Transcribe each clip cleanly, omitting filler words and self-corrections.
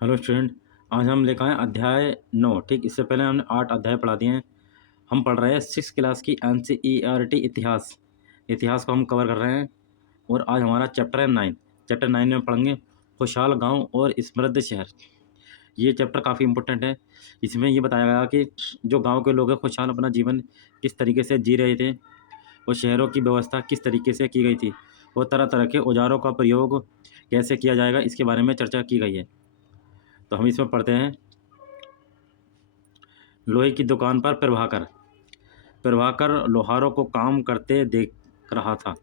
Hello student. आज हम लेकर आए अध्याय 9। ठीक, इससे पहले हमने 8 अध्याय पढ़ा दिए हैं। हम पढ़ रहे हैं 6 क्लास की NCERT इतिहास। इतिहास को हम कवर कर रहे हैं और आज हमारा चैप्टर है 9। चैप्टर 9 में पढ़ेंगे खुशहाल गांव और समृद्ध शहर। ये चैप्टर काफ़ी इंपॉर्टेंट है। इसमें ये बताया गया कि जो गांव के लोग हैं खुशहाल अपना जीवन किस तरीके से जी रहे थे और शहरों की व्यवस्था किस तरीके से की गई थी और तरह तरह के औजारों का प्रयोग कैसे किया जाएगा, इसके बारे में चर्चा की गई है। तो हम इसमें पढ़ते हैं। लोहे की दुकान पर प्रभाकर प्रभाकर लोहारों को काम करते देख रहा था।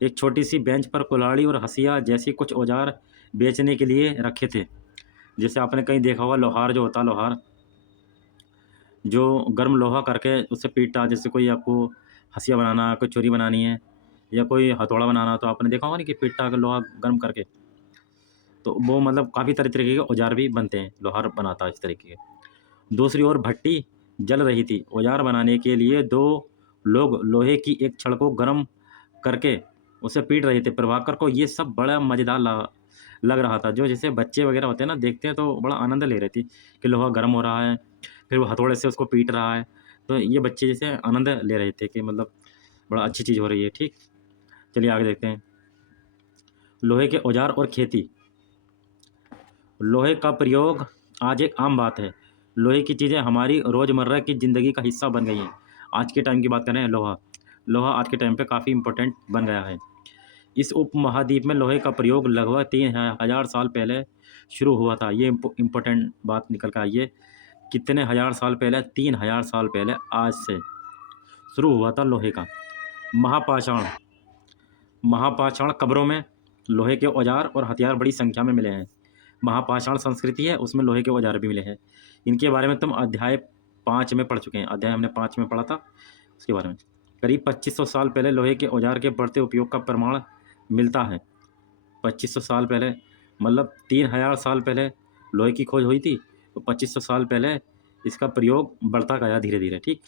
एक छोटी सी बेंच पर कुल्हाड़ी और हंसिया जैसी कुछ औजार बेचने के लिए रखे थे। जैसे आपने कहीं देखा होगा, लोहार जो होता है, लोहार जो गर्म लोहा करके उससे पीटता, जैसे कोई आपको हंसिया बनाना, कोई छुरी बनानी है या कोई हथौड़ा बनाना, तो आपने देखा होगा नहीं कि पीटता है लोहा गर्म करके। तो वो मतलब काफ़ी तरह तरीके के औजार भी बनते हैं, लोहार बनाता है इस तरीके के। दूसरी ओर भट्टी जल रही थी। औजार बनाने के लिए दो लोग लोहे की एक छड़ को गर्म करके उसे पीट रहे थे। प्रभाकर को ये सब बड़ा मज़ेदार लग रहा था। जो जैसे बच्चे वगैरह होते हैं ना, देखते हैं तो बड़ा आनंद ले रहे थे कि लोहा गर्म हो रहा है, फिर वो हथौड़े से उसको पीट रहा है। तो ये बच्चे जैसे आनंद ले रहे थे कि मतलब बड़ा अच्छी चीज़ हो रही है। ठीक, चलिए आगे देखते हैं। लोहे के औजार और खेती। लोहे का प्रयोग आज एक आम बात है। लोहे की चीज़ें हमारी रोज़मर्रा की ज़िंदगी का हिस्सा बन गई हैं। आज के टाइम की बात करें, लोहा लोहा आज के टाइम पे काफ़ी इम्पोर्टेंट बन गया है। इस उपमहाद्वीप में लोहे का प्रयोग लगभग 3,000 साल पहले शुरू हुआ था। ये इम्पोर्टेंट बात निकल कर आई है। कितने हज़ार साल पहले? 3,000 साल पहले आज से शुरू हुआ था लोहे का। महापाषाण महापाषाण कब्रों में लोहे के औजार और हथियार बड़ी संख्या में मिले हैं। महापाषाण संस्कृति है, उसमें लोहे के औजार भी मिले हैं। इनके बारे में तुम अध्याय 5 में पढ़ चुके हैं। अध्याय हमने 5 में पढ़ा था उसके बारे में। करीब 2500 साल पहले लोहे के औजार के बढ़ते उपयोग का प्रमाण मिलता है। 2500 साल पहले मतलब 3,000 साल पहले लोहे की खोज हुई थी, तो 2500 साल पहले इसका प्रयोग बढ़ता गया धीरे धीरे। ठीक,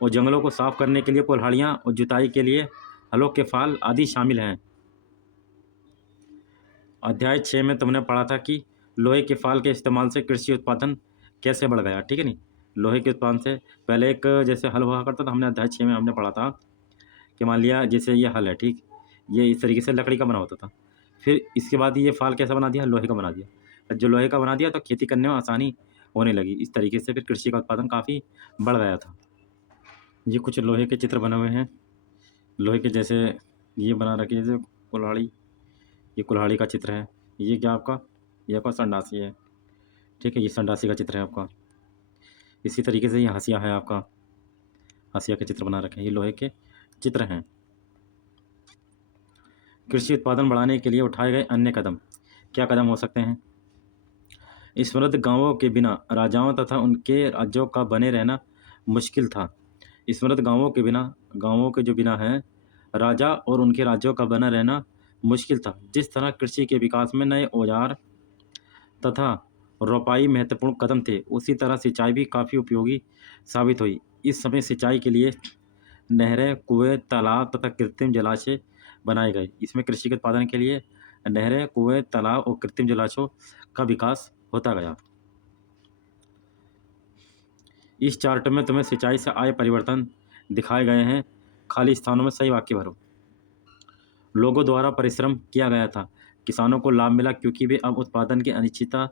और जंगलों को साफ करने के लिए कुल्हाड़ियाँ और जुताई के लिए हलों के फाल आदि शामिल हैं। अध्याय 6 में तुमने पढ़ा था कि लोहे के फाल के इस्तेमाल से कृषि उत्पादन कैसे बढ़ गया। ठीक है नहीं, लोहे के उत्पादन से पहले एक जैसे हल हुआ करता था। हमने अध्याय 6 में हमने पढ़ा था कि मान लिया जैसे ये हल है, ठीक, ये इस तरीके से लकड़ी का बना होता था। फिर इसके बाद ये फाल कैसा बना दिया? लोहे का बना दिया। जो लोहे का बना दिया तो खेती करने में आसानी होने लगी। इस तरीके से फिर कृषि का उत्पादन काफ़ी बढ़ गया था। ये कुछ लोहे के चित्र बने हुए हैं। लोहे के जैसे ये बना रखे, जैसे कुल्हाड़ी, ये कुल्हाड़ी का चित्र है। ये क्या आपका? ये आपका संडासी है। ठीक है, ये संडासी का चित्र है आपका। इसी तरीके से ये हंसिया है आपका, हंसिया के चित्र बना रखे हैं। ये लोहे के चित्र हैं। कृषि उत्पादन बढ़ाने के लिए उठाए गए अन्य कदम। क्या कदम हो सकते हैं? समृद्ध गांवों के बिना राजाओं तथा उनके राज्यों का बने रहना मुश्किल था। समृद्ध गांवों के जो बिना हैं, राजा और उनके राज्यों का बना रहना मुश्किल था। जिस तरह कृषि के विकास में नए औजार तथा रोपाई महत्वपूर्ण कदम थे, उसी तरह सिंचाई भी काफ़ी उपयोगी साबित हुई। इस समय सिंचाई के लिए नहरें, कुएं, तालाब तथा कृत्रिम जलाशय बनाए गए। इसमें कृषि के उत्पादन के लिए नहरें, कुएं, तालाब और कृत्रिम जलाशयों का विकास होता गया। इस चार्ट में तुम्हें सिंचाई से आए परिवर्तन दिखाए गए हैं। खाली स्थानों में सही वाक्य भरो। लोगों द्वारा परिश्रम किया गया था। किसानों को लाभ मिला क्योंकि वे अब उत्पादन की अनिश्चितता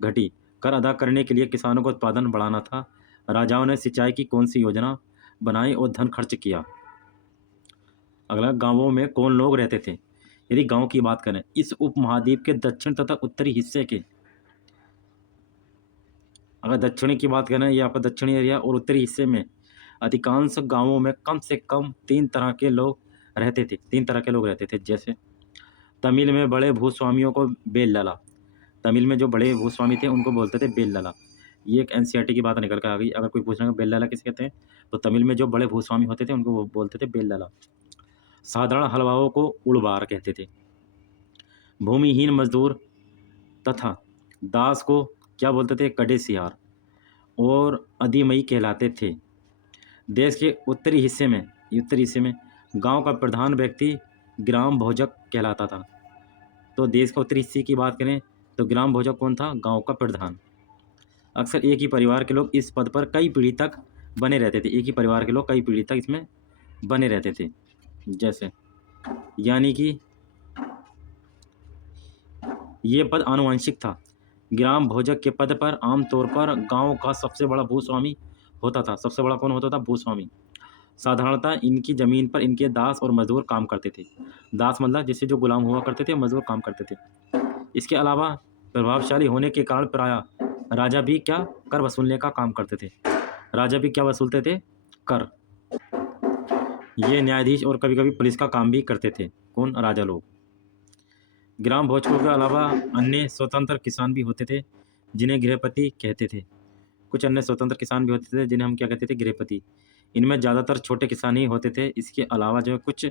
घटी। कर अदा करने के लिए किसानों को उत्पादन बढ़ाना था। राजाओं ने सिंचाई की कौन सी योजना बनाई और धन खर्च किया। अगला, गांवों में कौन लोग रहते थे? यदि गांव की बात करें, इस उपमहाद्वीप के दक्षिण तथा उत्तरी हिस्से के, अगर दक्षिणी की बात करें, ये आपका दक्षिणी एरिया और उत्तरी हिस्से में अधिकांश गांवों में कम से कम 3 तरह के लोग रहते थे। 3 तरह के लोग रहते थे। जैसे तमिल में बड़े भूस्वामियों को बेल्लाला। तमिल में जो बड़े भूस्वामी थे उनको बोलते थे बेल्लाला। ये एक एनसीईआरटी की बात निकल कर आ गई। अगर कोई पूछना बेल्लाला किसे कहते हैं, तो तमिल में जो बड़े भूस्वामी होते थे उनको वो बोलते थे बेल्लाला। साधारण हलवाओं को उड़बार कहते थे। भूमिहीन मजदूर तथा दास को क्या बोलते थे? कड़े सियार और अधिमई कहलाते थे। देश के उत्तरी हिस्से में गांव का प्रधान व्यक्ति ग्राम भोजक कहलाता था। तो देश का उत्तरी हिस्से की बात करें तो ग्राम भोजक कौन था? गांव का प्रधान। अक्सर एक ही परिवार के लोग इस पद पर कई पीढ़ी तक बने रहते थे। एक ही परिवार के लोग कई पीढ़ी तक इसमें बने रहते थे। जैसे यानी कि ये पद आनुवंशिक था। ग्राम भोजक के पद पर आमतौर पर गांव का सबसे बड़ा भूस्वामी होता था। सबसे बड़ा कौन होता था? भूस्वामी। साधारणतः इनकी जमीन पर इनके दास और मजदूर काम करते थे। दास मतलब जैसे जो गुलाम हुआ करते थे, मजदूर काम करते थे। इसके अलावा प्रभावशाली होने के कारण प्रायः राजा भी क्या कर वसूलने का काम करते थे। राजा भी क्या वसूलते थे? कर। ये न्यायाधीश और कभी कभी पुलिस का काम भी करते थे। कौन? राजा लोग। ग्राम भोजकों के अलावा अन्य स्वतंत्र किसान भी होते थे, जिन्हें गृहपति कहते थे। कुछ अन्य स्वतंत्र किसान भी होते थे जिन्हें हम क्या कहते थे? गृहपति। इनमें ज़्यादातर छोटे किसान ही होते थे। इसके अलावा जो है कुछ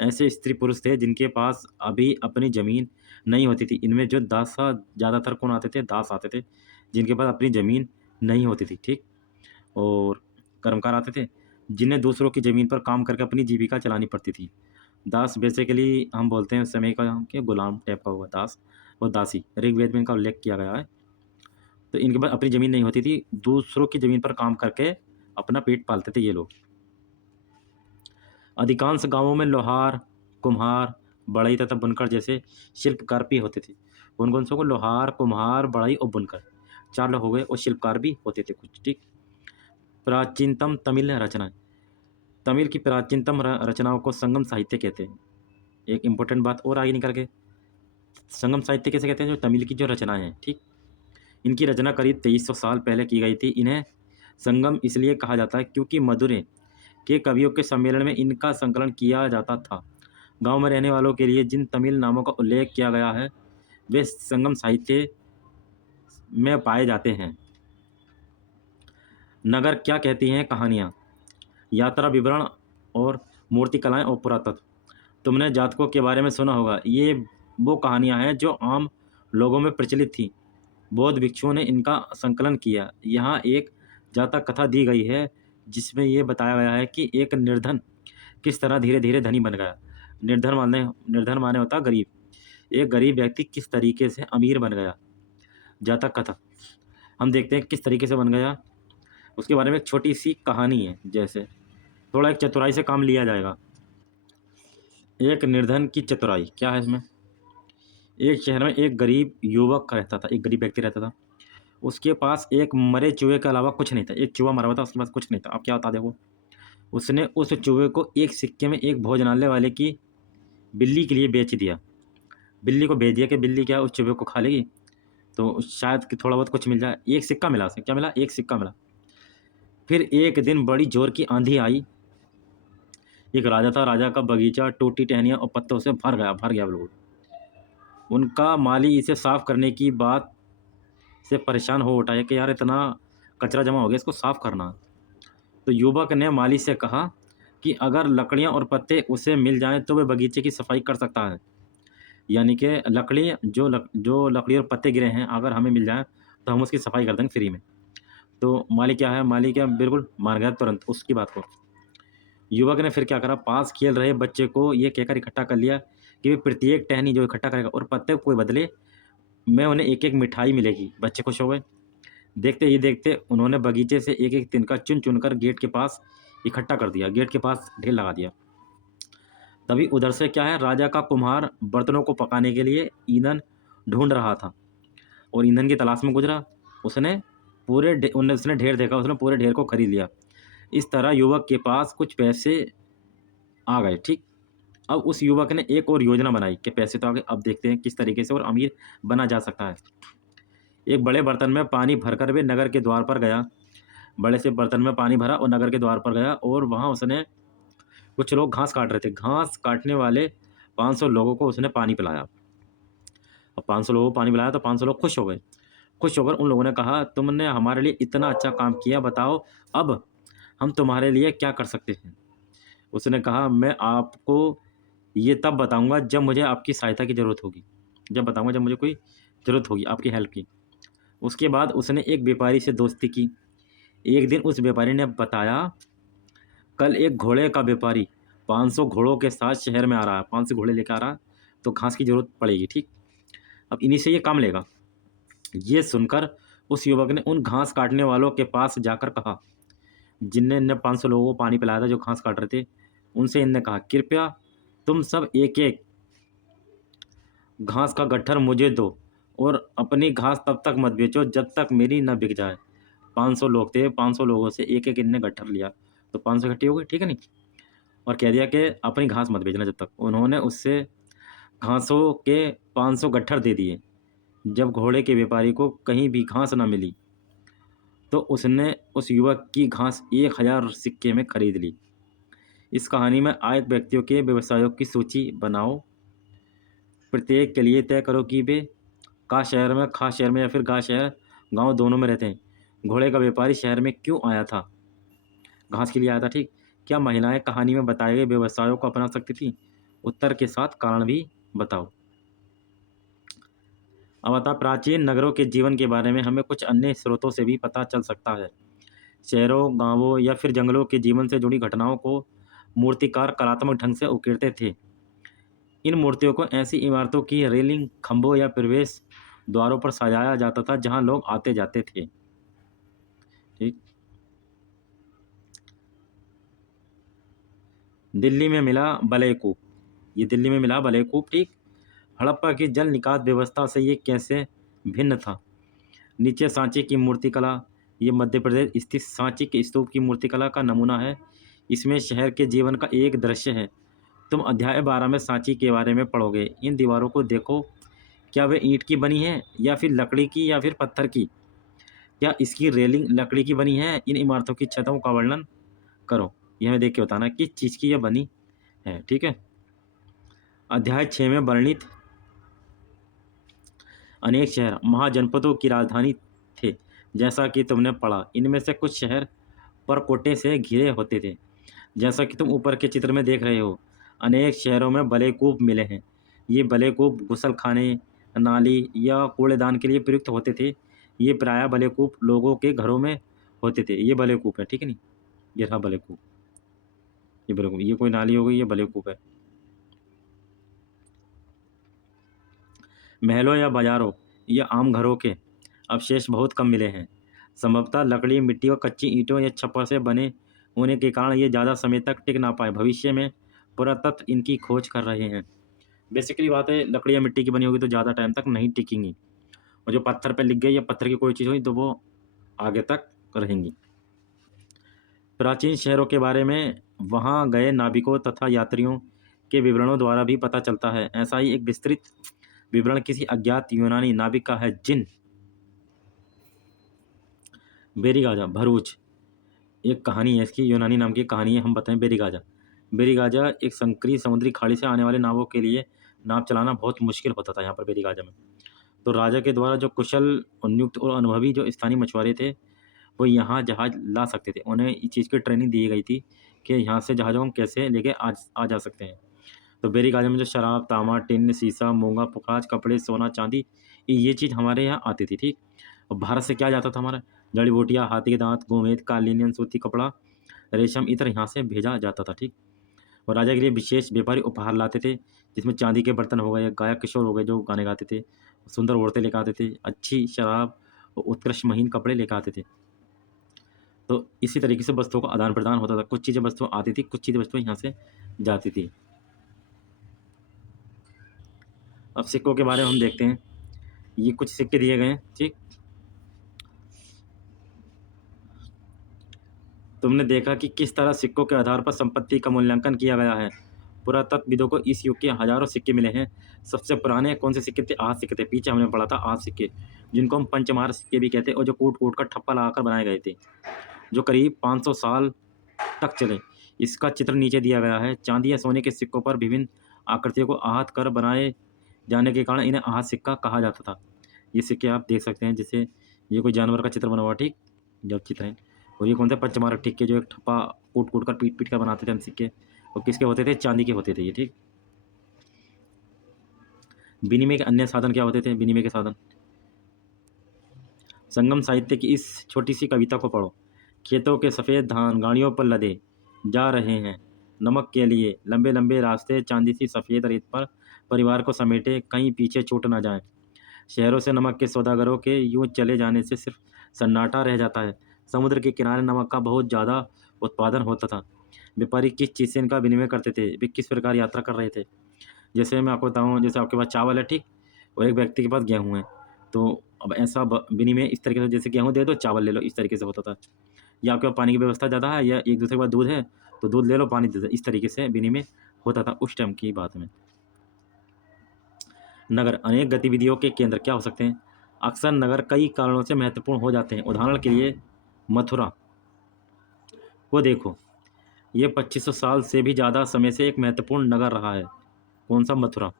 ऐसे स्त्री पुरुष थे जिनके पास अभी अपनी ज़मीन नहीं होती थी। इनमें जो दास ज़्यादातर कौन आते थे? दास आते थे, जिनके पास अपनी ज़मीन नहीं होती थी। ठीक। और कर्मकार आते थे, जिन्हें दूसरों की ज़मीन पर काम करके अपनी जीविका चलानी पड़ती थी। दास बेसिकली हम बोलते हैं उस समय का कि गुलाम टाइप का हुआ दास और दासी। ऋग्वेद में इनका उल्लेख किया गया है। तो इनके पास अपनी ज़मीन नहीं होती थी, दूसरों की ज़मीन पर काम करके अपना पेट पालते थे ये लोग। अधिकांश गांवों में लोहार, कुम्हार, बढ़ई तथा बुनकर जैसे शिल्पकार भी होते थे। कौन कौन से को? लोहार, कुम्हार, बढ़ई और बुनकर। 4 लोग हो गए और शिल्पकार भी होते थे कुछ। ठीक। प्राचीनतम तमिल रचनाएं। तमिल की प्राचीनतम रचनाओं को संगम साहित्य कहते हैं। एक इम्पोर्टेंट बात और आगे निकल के, संगम साहित्य कैसे कहते हैं? जो तमिल की जो रचनाएं हैं। ठीक। इनकी रचना करीब 2300 साल पहले की गई थी। इन्हें संगम इसलिए कहा जाता है क्योंकि मदुरै के कवियों के सम्मेलन में इनका संकलन किया जाता था। गांव में रहने वालों के लिए जिन तमिल नामों का उल्लेख किया गया है वे संगम साहित्य में पाए जाते हैं। नगर क्या कहती हैं कहानियाँ, यात्रा विवरण और मूर्तिकलाएं और पुरातत्व। तुमने जातकों के बारे में सुना होगा। ये वो कहानियाँ हैं जो आम लोगों में प्रचलित थी। बौद्ध भिक्षुओं ने इनका संकलन किया। यहाँ एक जातक कथा दी गई है जिसमें ये बताया गया है कि एक निर्धन किस तरह धीरे धीरे धनी बन गया। निर्धन माने होता गरीब। एक गरीब व्यक्ति किस तरीके से अमीर बन गया। जातक कथा हम देखते हैं किस तरीके से बन गया। उसके बारे में एक छोटी सी कहानी है। जैसे थोड़ा एक चतुराई से काम लिया जाएगा। एक निर्धन की चतुराई क्या है इसमें? एक शहर में एक गरीब युवक रहता था, एक गरीब व्यक्ति रहता था। उसके पास एक मरे चूहे के अलावा कुछ नहीं था। एक चूहा मरा हुआ था, उसके पास कुछ नहीं था। अब क्या होता देखो, उसने उस चूहे को एक सिक्के में एक भोजनालय वाले की बिल्ली के लिए बेच दिया। बिल्ली को बेच दिया कि बिल्ली क्या उस चूहे को खा लेगी, तो शायद कि थोड़ा बहुत कुछ मिल जाए। एक सिक्का मिला उसे। क्या मिला? एक सिक्का मिला। फिर एक दिन बड़ी जोर की आंधी आई। एक राजा था, राजा का बगीचा टूटी टहनियाँ और पत्तों से भर गया बिल्कुल। उनका माली इसे साफ करने की बात से परेशान हो उठा है कि यार इतना कचरा जमा हो गया, इसको साफ करना। तो युवक ने माली से कहा कि अगर लकड़ियां और पत्ते उसे मिल जाएं तो वह बगीचे की सफाई कर सकता है। यानी कि जो लकड़ी और पत्ते गिरे हैं अगर हमें मिल जाए तो हम उसकी सफाई कर देंगे फ्री में। तो माली क्या है, माली क्या बिल्कुल मान गया तुरंत उसकी बात को। युवक ने फिर क्या करा, पास खेल रहे बच्चे को ये कहकर इकट्ठा कर लिया कि वे प्रत्येक टहनी जो इकट्ठा करेगा और पत्ते को बदले में उन्हें एक एक मिठाई मिलेगी। बच्चे खुश हो गए। देखते ही देखते उन्होंने बगीचे से एक एक तिनका चुन चुनकर गेट के पास इकट्ठा कर दिया, गेट के पास ढेर लगा दिया। तभी उधर से क्या है, राजा का कुम्हार बर्तनों को पकाने के लिए ईंधन ढूंढ रहा था और ईंधन की तलाश में गुजरा। उसने ढेर देखा, उसने पूरे ढेर को खरीद लिया। इस तरह युवक के पास कुछ पैसे आ गए। ठीक। अब उस युवक ने एक और योजना बनाई कि पैसे तो आ गए, अब देखते हैं किस तरीके से और अमीर बना जा सकता है। एक बड़े बर्तन में पानी भरकर वे नगर के द्वार पर गया। बड़े से बर्तन में पानी भरा और नगर के द्वार पर गया और वहाँ उसने कुछ लोग घास काट रहे थे। घास काटने वाले 500 लोगों को उसने पानी पिलाया। अब 500 लोगों को पानी पिलाया तो 500 लोग खुश हो गए। खुश होकर उन लोगों ने कहा, तुमने हमारे लिए इतना अच्छा काम किया, बताओ अब हम तुम्हारे लिए क्या कर सकते हैं। उसने कहा, मैं आपको ये तब बताऊंगा जब मुझे आपकी सहायता की ज़रूरत होगी। जब बताऊंगा जब मुझे कोई ज़रूरत होगी आपकी हेल्प की। उसके बाद उसने एक व्यापारी से दोस्ती की। एक दिन उस व्यापारी ने बताया, कल एक घोड़े का व्यापारी 500 घोड़ों के साथ शहर में आ रहा है। 500 घोड़े लेकर आ रहा है तो घास की ज़रूरत पड़ेगी। ठीक। अब इन्हीं से ये काम लेगा। ये सुनकर उस युवक ने उन घास काटने वालों के पास जाकर कहा, जिनने इनने 500 लोगों को पानी पिलाया था जो घास काट रहे थे, उनसे इनने कहा, कृपया तुम सब एक एक घास का गट्ठर मुझे दो और अपनी घास तब तक मत बेचो जब तक मेरी न बिक जाए। 500 लोग थे, 500 लोगों से एक एक इनने गट्ठर लिया, तो 500 इकट्ठी हो गई, ठीक है नहीं। और कह दिया कि अपनी घास मत बेचना जब तक। उन्होंने उससे घासों के 500 गट्ठर दे दिए। जब घोड़े के व्यापारी को कहीं भी घास न मिली तो उसने उस युवक की घास 1000 सिक्के में खरीद ली। इस कहानी में आए व्यक्तियों के व्यवसायों की सूची बनाओ। प्रत्येक के लिए तय करो कि वे का शहर में, खास शहर में या फिर गा शहर, गांव दोनों में रहते हैं। घोड़े का व्यापारी शहर में क्यों आया था? घास के लिए आया था, ठीक। क्या महिलाएं कहानी में बताए गए व्यवसायों को अपना सकती थी? उत्तर के साथ कारण भी बताओ। अब बता, प्राचीन नगरों के जीवन के बारे में हमें कुछ अन्य स्रोतों से भी पता चल सकता है। शहरों, गांवों या फिर जंगलों के जीवन से जुड़ी घटनाओं को मूर्तिकार कलात्मक ढंग से उकेरते थे। इन मूर्तियों को ऐसी इमारतों की रेलिंग, खंभों या प्रवेश द्वारों पर सजाया जाता था जहां लोग आते जाते थे, ठीक। दिल्ली में मिला बलेकूप, ये दिल्ली में मिला बलेकूप, ठीक। हड़प्पा की जल निकास व्यवस्था से ये कैसे भिन्न था? नीचे सांची की मूर्तिकला, ये मध्य प्रदेश स्थित सांची के स्तूप की मूर्तिकला का नमूना है। इसमें शहर के जीवन का एक दृश्य है। तुम अध्याय 12 में सांची के बारे में पढ़ोगे। इन दीवारों को देखो, क्या वे ईंट की बनी है या फिर लकड़ी की या फिर पत्थर की? क्या इसकी रेलिंग लकड़ी की बनी है? इन इमारतों की छतों का वर्णन करो। यह हमें देख के बताना किस चीज़ की यह बनी है, ठीक है। अध्याय 6 में वर्णित अनेक शहर महाजनपदों की राजधानी थे, जैसा कि तुमने पढ़ा। इनमें से कुछ शहर परकोटे से घिरे होते थे, जैसा कि तुम ऊपर के चित्र में देख रहे हो। अनेक शहरों में बलेकूप मिले हैं। ये बलेकूप गुसलखाने, नाली या कूड़ेदान के लिए प्रयुक्त होते थे। ये प्रायः बलेकूप लोगों के घरों में होते थे। ये बलेकूप है, ठीक है नहीं। ये रहा बलेकूप, ये बलेकूप, ये कोई नाली हो गई, ये बलेकूप है। महलों या बाजारों या आम घरों के अवशेष बहुत कम मिले हैं। संभवतः लकड़ी, मिट्टी और कच्ची ईंटों या छप्पर से बने होने के कारण ये ज़्यादा समय तक टिक ना पाए। भविष्य में पुरातत्व इनकी खोज कर रहे हैं। बेसिकली बात है, लकड़ी या मिट्टी की बनी होगी तो ज़्यादा टाइम तक नहीं टिकेंगी, और जो पत्थर पे लिख गई या पत्थर की कोई चीज़ होगी तो वो आगे तक रहेंगी। प्राचीन शहरों के बारे में वहाँ गए नाविकों तथा यात्रियों के विवरणों द्वारा भी पता चलता है। ऐसा ही एक विस्तृत विवरण किसी अज्ञात यूनानी नाविक का है, जिन बेरीगाजा, भरूच। एक कहानी है इसकी, यूनानी नाम की कहानी है, हम बताएं बेरीगाजा। बेरीगाजा एक संकरी समुद्री खाड़ी से आने वाले नावों के लिए नाव चलाना बहुत मुश्किल होता था यहाँ पर बेरीगाजा में। तो राजा के द्वारा जो कुशल, नियुक्त और अनुभवी जो स्थानीय मछुआरे थे, वो यहाँ जहाज ला सकते थे। उन्हें इस चीज़ की ट्रेनिंग दी गई थी कि यहाँ से जहाज़ों को कैसे लेके आ जा सकते हैं। तो बेरीगाजा में जो शराब, तांबा, टिन, शीशा, मूंगा, पोखराज, कपड़े, सोना, चांदी, ये चीज़ हमारे यहाँ आती थी, ठीक। और भारत से क्या जाता था हमारा? जड़ी बूटियाँ, हाथी के दांत, गोमेद, कालीन, सूती कपड़ा, रेशम, इत्र यहाँ से भेजा जाता था, ठीक। और राजा के लिए विशेष व्यापारी उपहार लाते थे, जिसमें चांदी के बर्तन हो गए, गायक किशोर हो गए जो गाने गाते थे, सुंदर औरतें लेकर आते थे, अच्छी शराब और उत्कृष्ट महीन कपड़े लेकर आते थे। तो इसी तरीके से वस्तुओं का आदान प्रदान होता था। कुछ चीज़ें वस्तुएं आती थी, कुछ चीज़ें वस्तुएं यहाँ से जाती थी। अब सिक्कों के बारे में हम देखते हैं। ये कुछ सिक्के दिए गए हैं, ठीक। तुमने देखा कि किस तरह सिक्कों के आधार पर संपत्ति का मूल्यांकन किया गया है। पुरातत्वविदों को इस युग के हजारों सिक्के मिले हैं। सबसे पुराने कौन से सिक्के थे? आज सिक्के थे। पीछे हमने पढ़ा था आज सिक्के, जिनको हम पंचमार सिक्के भी कहते हैं, और जो कूट कूट कर ठप्पा लगाकर बनाए गए थे, जो करीब 500 साल तक चले। इसका चित्र नीचे दिया गया है। चांदी या सोने के सिक्कों पर विभिन्न आकृतियों को आहत कर बनाए जाने के कारण इन्हें आहत सिक्का कहा जाता था। ये सिक्के आप देख सकते हैं, जैसे ये कोई जानवर का चित्र बना हुआ, ठीक, जब चित्र है। और ये कौन थे? पंचमार्क टिक्के, जो एक ठप्पा कूट कूट कर पीट पीट कर बनाते थे हम सिक्के। और किसके होते थे? चांदी के होते थे ये, ठीक। विनिमय के अन्य साधन क्या होते थे? विनिमय के साधन, संगम साहित्य की इस छोटी सी कविता को पढ़ो। खेतों के सफ़ेद धान गाड़ियों पर लदे जा रहे हैं, नमक के लिए लंबे लंबे रास्ते, चांदी सी सफ़ेद रेत पर परिवार को समेटे, कहीं पीछे छूट ना जाए। शहरों से नमक के सौदागरों के यूं चले जाने से सिर्फ सन्नाटा रह जाता है। समुद्र के किनारे नमक का बहुत ज़्यादा उत्पादन होता था। व्यापारी किस चीज़ से इनका विनिमय करते थे, वे किस प्रकार यात्रा कर रहे थे। जैसे मैं आपको बताऊँ, जैसे आपके पास चावल है, ठीक, और एक व्यक्ति के पास गेहूँ है, तो अब ऐसा विनिमय इस तरीके से, जैसे गेहूँ दे दो चावल ले लो, इस तरीके से होता था। या आपके पास पानी की व्यवस्था ज़्यादा है, या एक दूसरे के पास दूध है तो दूध ले लो, पानी दे दो, इस तरीके से विनिमय होता था उस टाइम की बात में। नगर अनेक गतिविधियों के केंद्र क्या हो सकते हैं। अक्सर नगर कई कारणों से महत्वपूर्ण हो जाते हैं। उदाहरण के लिए मथुरा को देखो, ये 2500 साल से भी ज़्यादा समय से एक महत्वपूर्ण नगर रहा है। कौन सा? मथुरा।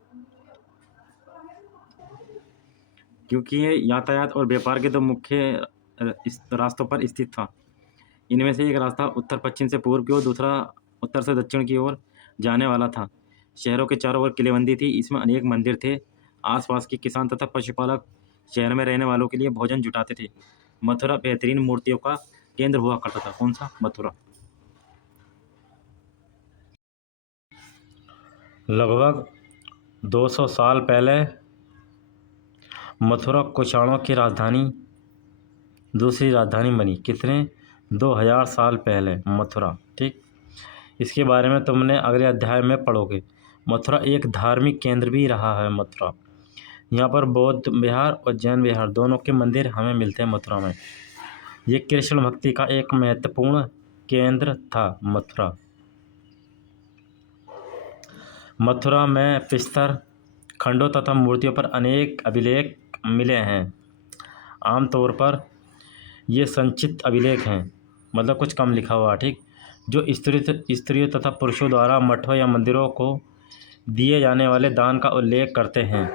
क्योंकि ये यातायात और व्यापार के दो मुख्य इस रास्तों पर स्थित था। इनमें से एक रास्ता उत्तर पश्चिम से पूर्व की ओर, दूसरा उत्तर से दक्षिण की ओर जाने वाला था। शहरों के चारों ओर किलेबंदी थी, इसमें अनेक मंदिर थे। आसपास के किसान तथा पशुपालक शहर में रहने वालों के लिए भोजन जुटाते थे। मथुरा बेहतरीन मूर्तियों का केंद्र हुआ करता था। कौन सा? मथुरा। लगभग 200 साल पहले मथुरा कुषाणों की राजधानी, दूसरी राजधानी बनी। कितने? 2000 साल पहले मथुरा, ठीक। इसके बारे में तुमने अगले अध्याय में पढ़ोगे। मथुरा एक धार्मिक केंद्र भी रहा है। मथुरा, यहाँ पर बौद्ध विहार और जैन विहार दोनों के मंदिर हमें मिलते हैं मथुरा में। ये कृष्ण भक्ति का एक महत्वपूर्ण केंद्र था मथुरा। मथुरा में पिस्तर खंडों तथा मूर्तियों पर अनेक अभिलेख मिले हैं। आमतौर पर ये संचित अभिलेख हैं, मतलब कुछ कम लिखा हुआ, ठीक, जो स्त्रियों तथा पुरुषों द्वारा मठों या मंदिरों को दिए जाने वाले दान का उल्लेख करते हैं।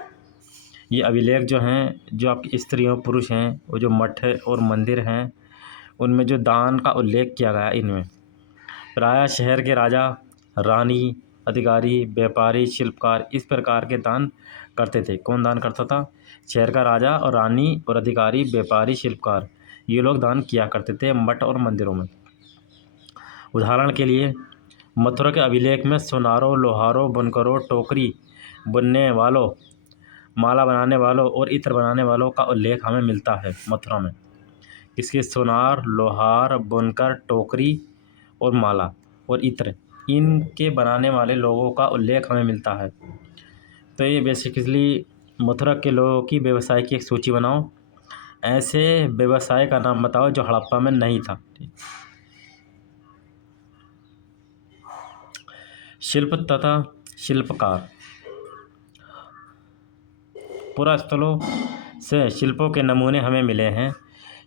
ये अभिलेख जो हैं, जो आपकी स्त्रियों पुरुष हैं, वो जो मठ और मंदिर हैं, उनमें जो दान का उल्लेख किया गया है, इनमें प्रायः शहर के राजा, रानी, अधिकारी, व्यापारी, शिल्पकार इस प्रकार के दान करते थे। कौन दान करता था? शहर का राजा और रानी और अधिकारी, व्यापारी, शिल्पकार, ये लोग दान किया करते थे मठ और मंदिरों में। उदाहरण के लिए मथुरा के अभिलेख में सुनारों, लोहारों, बुनकरों, टोकरी बुनने वालों, माला बनाने वालों और इत्र बनाने वालों का उल्लेख हमें मिलता है मथुरा में। इसके सुनार, लोहार, बुनकर, टोकरी और माला और इत्र, इनके बनाने वाले लोगों का उल्लेख हमें मिलता है। तो ये बेसिकली मथुरा के लोगों की व्यवसाय की एक सूची बनाओ। ऐसे व्यवसाय का नाम बताओ जो हड़प्पा में नहीं था। शिल्प तथा शिल्पकार। पुरास्थलों से शिल्पों के नमूने हमें मिले हैं।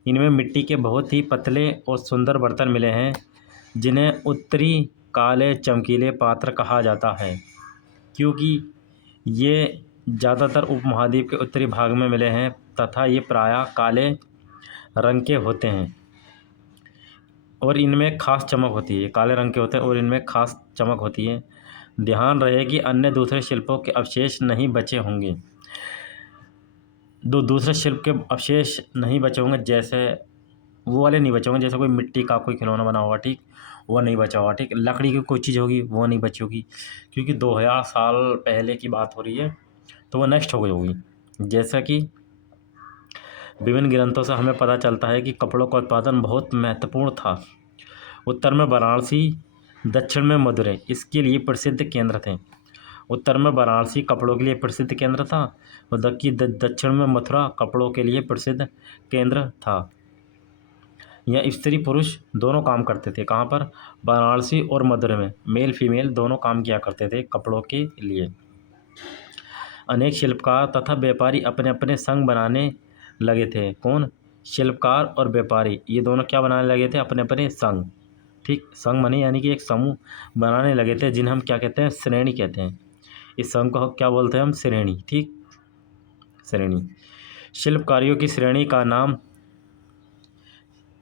इनमें मिट्टी के बहुत ही पतले और सुंदर बर्तन मिले हैं, जिन्हें उत्तरी काले चमकीले पात्र कहा जाता है, क्योंकि ये ज़्यादातर उपमहाद्वीप के उत्तरी भाग में मिले हैं तथा ये प्रायः काले रंग के होते हैं और इनमें खास चमक होती है। काले रंग के होते हैं और इनमें खास चमक होती है। ध्यान रहे कि अन्य दूसरे शिल्पों के अवशेष नहीं बचे होंगे। दूसरे शिल्प के अवशेष नहीं बचे होंगे, जैसे वो वाले नहीं बचे होंगे, जैसे कोई मिट्टी का कोई खिलौना बना होगा, ठीक, वो नहीं बचा होगा, ठीक। लकड़ी की कोई चीज़ होगी, वो नहीं बची होगी, क्योंकि 2000 साल पहले की बात हो रही है, तो वो नष्ट हो गई होगी। जैसा कि विभिन्न ग्रंथों से हमें पता चलता है कि कपड़ों का उत्पादन बहुत महत्वपूर्ण था। उत्तर में वाराणसी, दक्षिण में मदुरै इसके लिए प्रसिद्ध केंद्र थे। उत्तर में वाराणसी कपड़ों के लिए प्रसिद्ध केंद्र था और दक्षिण में मथुरा कपड़ों के लिए प्रसिद्ध केंद्र था। यह स्त्री पुरुष दोनों काम करते थे। कहाँ पर? वाराणसी और मदुरै में मेल फीमेल दोनों काम किया करते थे कपड़ों के लिए। अनेक शिल्पकार तथा व्यापारी अपने अपने संघ बनाने लगे थे। कौन? शिल्पकार और व्यापारी, ये दोनों क्या बनाने लगे थे? अपने अपने संघ, ठीक। संघ बने यानी कि एक समूह बनाने लगे थे, जिन्हें हम क्या कहते हैं? श्रेणी कहते हैं। इस संघ को क्या बोलते हैं हम? श्रेणी, ठीक, श्रेणी। शिल्पकारियों की श्रेणी का नाम,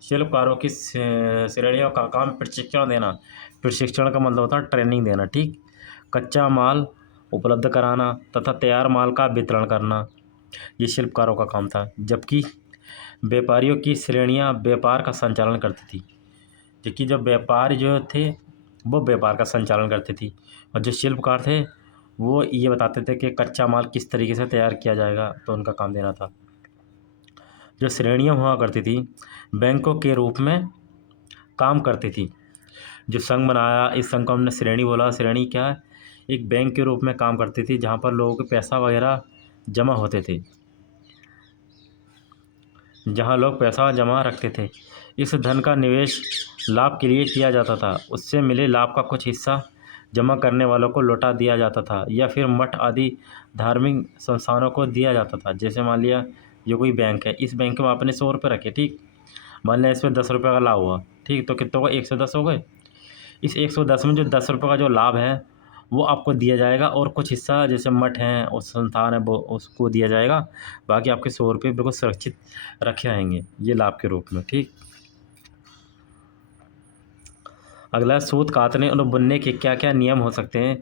शिल्पकारों की श्रेणियों का काम प्रशिक्षण देना। प्रशिक्षण का मतलब होता है ट्रेनिंग देना, ठीक। कच्चा माल उपलब्ध कराना तथा तैयार माल का वितरण करना, ये शिल्पकारों का काम था। जबकि व्यापारियों की श्रेणियां व्यापार का संचालन करती थी। जबकि जब व्यापारी जो थे वो व्यापार का संचालन करती थी, और जो शिल्पकार थे वो ये बताते थे कि कच्चा माल किस तरीके से तैयार किया जाएगा, तो उनका काम देना था। जो श्रेणियाँ हुआ करती थी बैंकों के रूप में काम करती थी। जो संघ बनाया, इस संघ को हमने श्रेणी बोला। श्रेणी क्या है? एक बैंक के रूप में काम करती थी जहाँ पर लोगों के पैसा वगैरह जमा होते थे, जहाँ लोग पैसा जमा रखते थे। इस धन का निवेश लाभ के लिए किया जाता था। उससे मिले लाभ का कुछ हिस्सा जमा करने वालों को लौटा दिया जाता था या फिर मठ आदि धार्मिक संस्थानों को दिया जाता था। जैसे मान लिया ये कोई बैंक है, इस बैंक में आपने 100 रुपये रखे, ठीक। मान लिया इसमें 10 रुपये का लाभ हुआ, ठीक, तो कितनों का 110 हो गए। इस 110 में जो 10 रुपये का जो लाभ है वो आपको दिया जाएगा और कुछ हिस्सा जैसे मठ हैं उस संस्थान है वो उसको दिया जाएगा। बाकी आपके 100 रुपये बिल्कुल सुरक्षित रखे रहेंगे ये लाभ के रूप में, ठीक। अगला, सूत काटने और बुनने के क्या क्या नियम हो सकते हैं।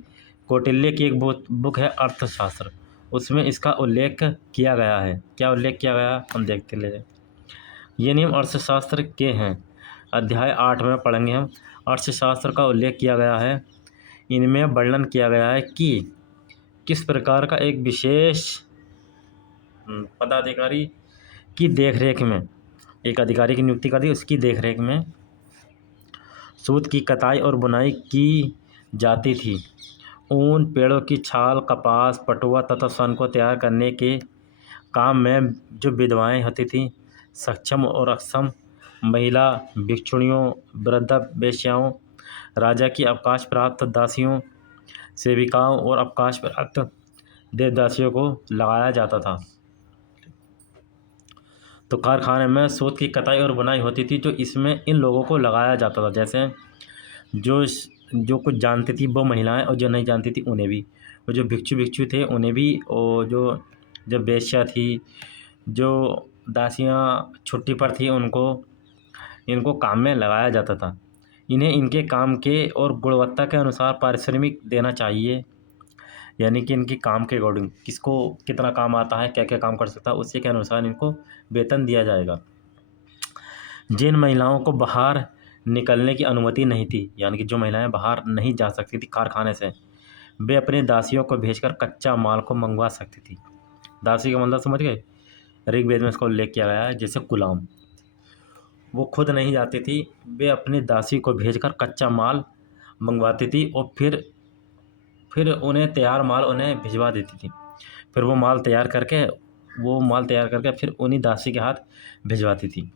कौटिल्य की एक बुक है अर्थशास्त्र, उसमें इसका उल्लेख किया गया है। क्या उल्लेख किया गया हम देखते ले। ये नियम अर्थशास्त्र के हैं। अध्याय 8 में पढ़ेंगे हम। अर्थशास्त्र का उल्लेख किया गया है। इनमें वर्णन किया गया है कि किस प्रकार का एक विशेष पदाधिकारी की देखरेख में, एक अधिकारी की नियुक्ति कर दी, उसकी देखरेख में सूत की कताई और बुनाई की जाती थी। ऊन, पेड़ों की छाल, कपास, पटुआ तथा सन को तैयार करने के काम में जो विधवाएं होती थीं, सक्षम और अक्षम महिला भिक्षुणियों, वृद्धा वेश्याओं, राजा की अवकाश प्राप्त दासियों, सेविकाओं और अवकाश प्राप्त देवदासियों को लगाया जाता था। तो कारखाने में सूत की कताई और बुनाई होती थी, जो इसमें इन लोगों को लगाया जाता था। जैसे जो कुछ जानती थी वो महिलाएं, और जो नहीं जानती थी उन्हें भी, और जो भिक्षु थे उन्हें भी, और जो वेश्या थी, जो दासियां छुट्टी पर थी, इनको काम में लगाया जाता था। इन्हें इनके काम के और गुणवत्ता के अनुसार पारिश्रमिक देना चाहिए, यानी कि इनकी काम के अकॉर्डिंग किसको कितना काम आता है, क्या क्या काम कर सकता है, उसी के अनुसार इनको वेतन दिया जाएगा। जिन महिलाओं को बाहर निकलने की अनुमति नहीं थी, यानी कि जो महिलाएं बाहर नहीं जा सकती थी कारखाने से, वे अपनी दासियों को भेजकर कच्चा माल को मंगवा सकती थी। दासी का मतलब समझ गए? ऋग्वेद में इसको उल्लेख किया गया है। जैसे गुलाम, वो खुद नहीं जाती थी, वे अपनी दासी को भेजकर कच्चा माल मंगवाती थी और फिर उन्हें तैयार माल उन्हें भिजवा देती थी। फिर वो माल तैयार करके फिर उन्हीं दासी के हाथ भिजवाती थी।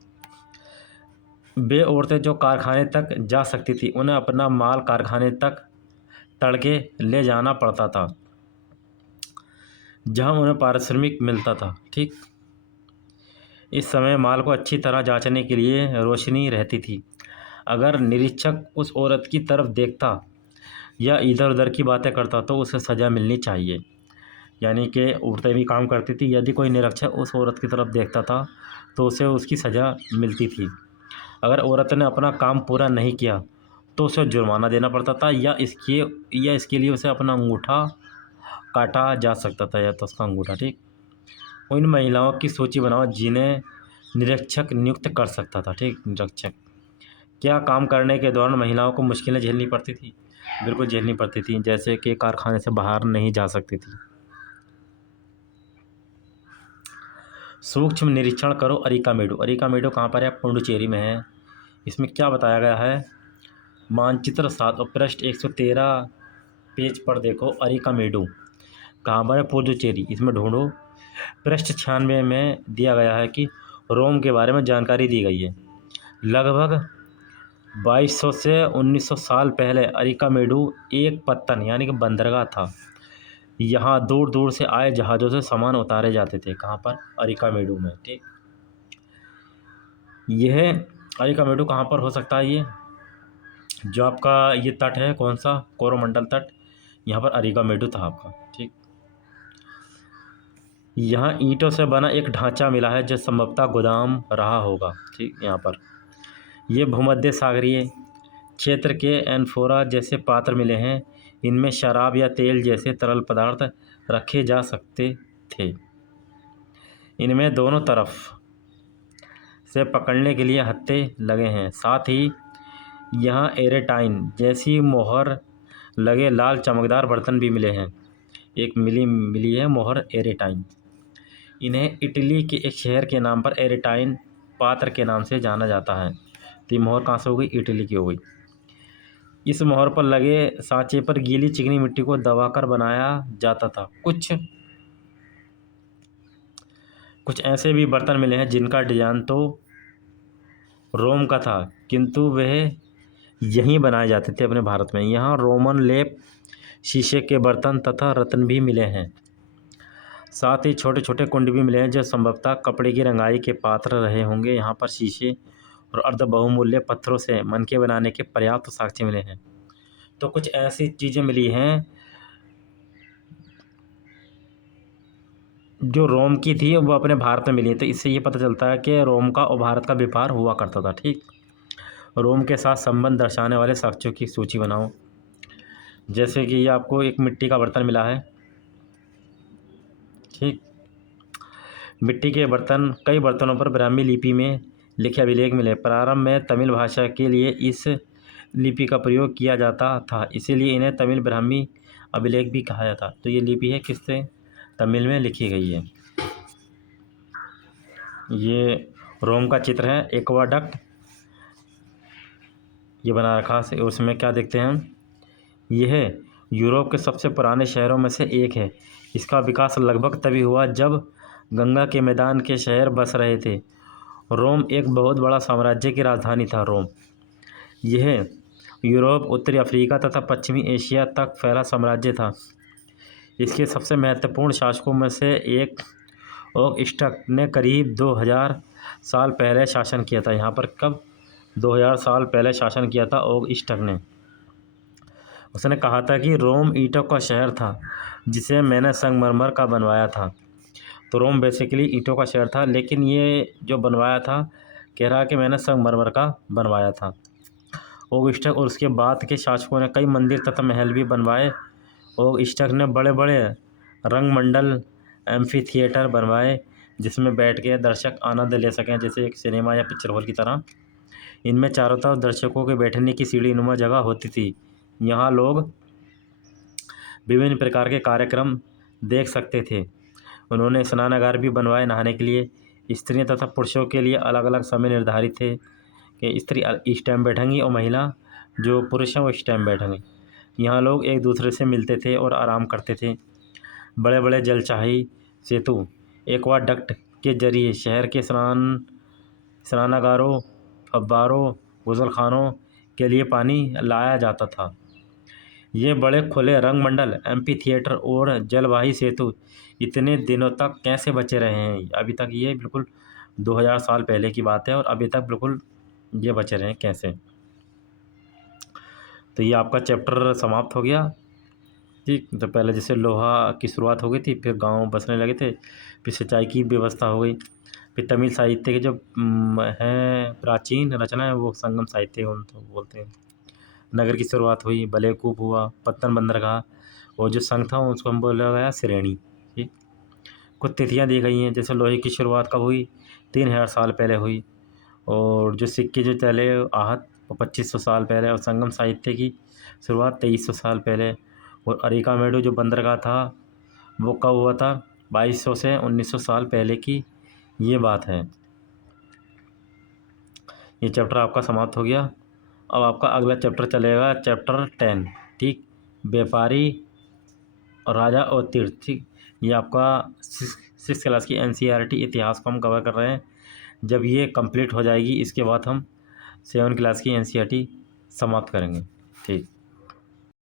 वे औरतें जो कारखाने तक जा सकती थी, उन्हें अपना माल कारखाने तक तड़के ले जाना पड़ता था, जहां उन्हें पारिश्रमिक मिलता था, ठीक। इस समय माल को अच्छी तरह जांचने के लिए रोशनी रहती थी। अगर निरीक्षक उस औरत की तरफ देखता या इधर उधर की बातें करता तो उसे सज़ा मिलनी चाहिए। यानी कि औरतें भी काम करती थी, यदि कोई निरीक्षक उस औरत की तरफ देखता था तो उसे उसकी सज़ा मिलती थी। अगर औरत ने अपना काम पूरा नहीं किया तो उसे जुर्माना देना पड़ता था, या इसके लिए उसे अपना अंगूठा काटा जा सकता था, या तो उसका अंगूठा, ठीक। उन महिलाओं की सूची बनाओ जिन्हें निरीक्षक नियुक्त कर सकता था, ठीक। निरीक्षक क्या काम करने के दौरान महिलाओं को मुश्किलें झेलनी पड़ती थी? बिल्कुल झेलनी पड़ती थी, जैसे कि कारखाने से बाहर नहीं जा सकती थी। सूक्ष्म निरीक्षण करो अरिकामेडु। अरिकामेडु कहाँ पर है? पुडुचेरी में है। इसमें क्या बताया गया है? मानचित्र 7 और पृष्ठ 113 पेज पर देखो। अरिकामेडु कहाँ पर है? पुडुचेरी। इसमें ढूंढो। पृष्ठ 96 में दिया गया है कि रोम के बारे में जानकारी दी गई है। लगभग 2200 से 1900 साल पहले अरिकामेडु एक पत्तन यानी कि बंदरगाह था। यहाँ दूर दूर से आए जहाज़ों से सामान उतारे जाते थे। कहाँ पर? अरिकामेडु में, ठीक। यह अरिकामेडु कहाँ पर हो सकता है? ये जो आपका ये तट है, कौन सा? कोरोमंडल तट, यहाँ पर अरिकामेडु था आपका, ठीक। यहाँ ईंटों से बना एक ढांचा मिला है जो संभवतः गोदाम रहा होगा, ठीक। यहाँ पर ये भूमध्य सागरीय क्षेत्र के एन्फोरा जैसे पात्र मिले हैं। इनमें शराब या तेल जैसे तरल पदार्थ रखे जा सकते थे। इनमें दोनों तरफ से पकड़ने के लिए हत्थे लगे हैं। साथ ही यहाँ एरेटाइन जैसी मोहर लगे लाल चमकदार बर्तन भी मिले हैं। एक मिली है मोहर एरेटाइन। इन्हें इटली के एक शहर के नाम पर एरेटाइन पात्र के नाम से जाना जाता है। तो ये मोहर कहाँ से हो गई? इटली की हो गई। इस मोहर पर लगे सांचे पर गीली चिकनी मिट्टी को दबाकर बनाया जाता था। कुछ ऐसे भी बर्तन मिले हैं जिनका डिजाइन तो रोम का था, किंतु वह यहीं बनाए जाते थे अपने भारत में। यहाँ रोमन लेप, शीशे के बर्तन तथा रत्न भी मिले हैं। साथ ही छोटे छोटे कुंड भी मिले हैं जो संभवतः कपड़े की रंगाई के पात्र रहे होंगे। यहाँ पर शीशे और अर्ध बहुमूल्य पत्थरों से मनके बनाने के पर्याप्त साक्ष्य मिले हैं। तो कुछ ऐसी चीज़ें मिली हैं जो रोम की थी, वो अपने भारत में मिली। तो इससे ये पता चलता है कि रोम का और भारत का व्यापार हुआ करता था। ठीक, रोम के साथ संबंध दर्शाने वाले साक्ष्यों की सूची बनाओ। जैसे कि ये आपको एक मिट्टी का बर्तन मिला है। ठीक, मिट्टी के बर्तन, कई बर्तनों पर ब्राह्मी लिपि में लिखे अभिलेख मिले। प्रारंभ में तमिल भाषा के लिए इस लिपि का प्रयोग किया जाता था, इसीलिए इन्हें तमिल ब्राह्मी अभिलेख भी कहा जाता। तो ये लिपि है किससे? तमिल में लिखी गई है। ये रोम का चित्र है, एक्वाडक्ट ये बना रखा है। उसमें क्या देखते हैं हम? यह यूरोप के सबसे पुराने शहरों में से एक है। इसका विकास लगभग तभी हुआ जब गंगा के मैदान के शहर बस रहे थे। रोम एक बहुत बड़ा साम्राज्य की राजधानी था। रोम यह यूरोप, उत्तरी अफ्रीका तथा पश्चिमी एशिया तक फैला साम्राज्य था। इसके सबसे महत्वपूर्ण शासकों में से एक ऑगस्टस ने करीब 2000 साल पहले शासन किया था। यहाँ पर कब? 2000 साल पहले शासन किया था ऑगस्टस ने। उसने कहा था कि रोम ईंटों का शहर था जिसे मैंने संगमरमर का बनवाया था। तो रोम बेसिकली ईंटों का शहर था, लेकिन ये जो बनवाया था कह रहा कि मैंने संगमरमर का बनवाया था। ऑगस्टस और उसके बाद के शासकों ने कई मंदिर तथा महल भी बनवाए। ऑगस्टस ने बड़े बड़े रंगमंडल, एम्फी थिएटर बनवाए जिसमें बैठ के दर्शक आनंद ले सकें, जैसे एक सिनेमा या पिक्चर हॉल की तरह। इनमें चारों तरफ दर्शकों के बैठने की सीढ़ी नुमा जगह होती थी। यहाँ लोग विभिन्न प्रकार के कार्यक्रम देख सकते थे। उन्होंने स्नानागार भी बनवाए नहाने के लिए। स्त्रियों तथा पुरुषों के लिए अलग अलग समय निर्धारित थे कि स्त्री इस टाइम बैठेंगी और महिला जो पुरुष हैं वो इस टाइम बैठेंगे। यहाँ लोग एक दूसरे से मिलते थे और आराम करते थे। बड़े बड़े जलचाही सेतु, एक्वाडक्ट के जरिए शहर के स्नानागारों, फव्वारों, गुसलखानों के लिए पानी लाया जाता था। ये बड़े खुले रंगमंडल, एम्फी थिएटर और जलवाही सेतु इतने दिनों तक कैसे बचे रहे हैं अभी तक? ये बिल्कुल 2000 साल पहले की बात है और अभी तक बिल्कुल ये बचे रहे हैं कैसे? तो ये आपका चैप्टर समाप्त हो गया। ठीक, तो पहले जैसे लोहा की शुरुआत हो गई थी, फिर गांव बसने लगे थे, फिर सिंचाई की व्यवस्था हो गई, फिर तमिल साहित्य के जो हैं प्राचीन रचना है वो संगम साहित्य उनको बोलते हैं। नगर की शुरुआत हुई, बलेकूप हुआ, पत्तन बंदरगाह, और जो संघ था उसको हम बोला गया श्रेणी। ठीक, कुछ तिथियाँ दी गई हैं, जैसे लोहे की शुरुआत कब हुई? 3000 साल पहले हुई। और जो सिक्के जो चले आहत वो 2500 साल पहले, और संगम साहित्य की शुरुआत 2300 साल पहले। और अरिकामेडो जो बंदरगाह था वो कब हुआ था? 2200 से 1900 साल पहले की ये बात है। ये चैप्टर आपका समाप्त हो गया। अब आपका अगला चैप्टर चलेगा, चैप्टर 10। ठीक, व्यापारी और राजा और तीर्थ। ठीक, ये आपका 6th क्लास की NCERT इतिहास को हम कवर कर रहे हैं। जब ये कंप्लीट हो जाएगी इसके बाद हम 7th क्लास की NCERT समाप्त करेंगे। ठीक।